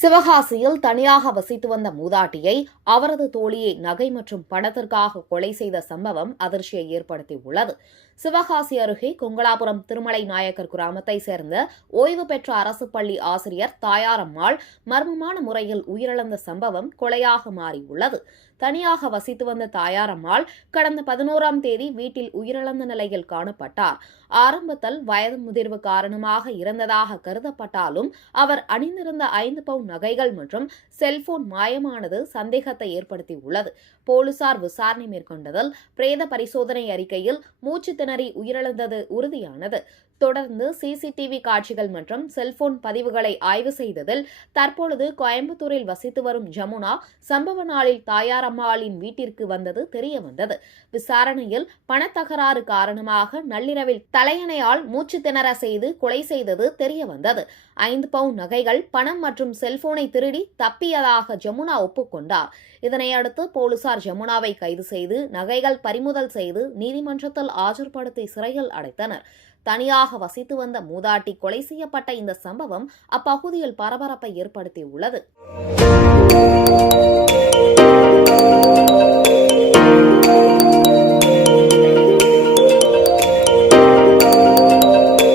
சிவகாசியில் தனியாக வசித்து வந்த மூதாட்டியை அவரது தோழியை நகை மற்றும் பணத்திற்காக கொலை செய்த சம்பவம் அதிர்ச்சியை ஏற்படுத்தியுள்ளது. சிவகாசி அருகே கொங்கலாபுரம் திருமலை நாயக்கர் கிராமத்தை சேர்ந்த ஓய்வு பெற்ற அரசு பள்ளி ஆசிரியர் தாயாரம்மாள் மர்மமான முறையில் உயிரிழந்த சம்பவம் கொலையாக மாறியுள்ளது. தனியாக வசித்து வந்த தாயாரம்மாள் கடந்த 11ஆம் தேதி வீட்டில் உயிரிழந்த நிலையில் காணப்பட்டார். ஆரம்பத்தில் வயது முதிர்வு காரணமாக இறந்ததாக கருதப்பட்டாலும் அவர் அணிந்திருந்த 5 பவுன் நகைகள் மற்றும் செல்போன் மாயமானது சந்தேகத்தை ஏற்படுத்தியுள்ளது. போலீசார் விசாரணை மேற்கொண்டதில் பிரேத பரிசோதனை அறிக்கையில் மூச்சு திணறி உயிரிழந்தது உறுதியானது. தொடர்ந்து சிசிடிவி காட்சிகள் மற்றும் செல்போன் பதிவுகளை ஆய்வு செய்ததில் தற்பொழுது கோயம்புத்தூரில் வசித்து வரும் ஜமுனா சம்பவ நாளில் தாயாரம்மாளின் வீட்டிற்கு வந்தது தெரியவந்தது. விசாரணையில் பணத்தகராறு காரணமாக நள்ளிரவில் தலையணையால் மூச்சு திணற செய்து கொலை செய்தது தெரியவந்தது. 5 பவுன் நகைகள், பணம் மற்றும் செல்போனை திருடி தப்பியதாக ஜமுனா ஒப்புக்கொண்டார். இதனையடுத்து போலீசார் ஜமுனாவை கைது செய்து நகைகள் பறிமுதல் செய்து நீதிமன்றத்தில் ஆஜர்படுத்தி சிறையில் அடைத்தனர். தனியாக வசித்து வந்த மூதாட்டி கொலை செய்யப்பட்ட இந்த சம்பவம் அப்பகுதியில் பரபரப்பை ஏற்படுத்தியுள்ளது.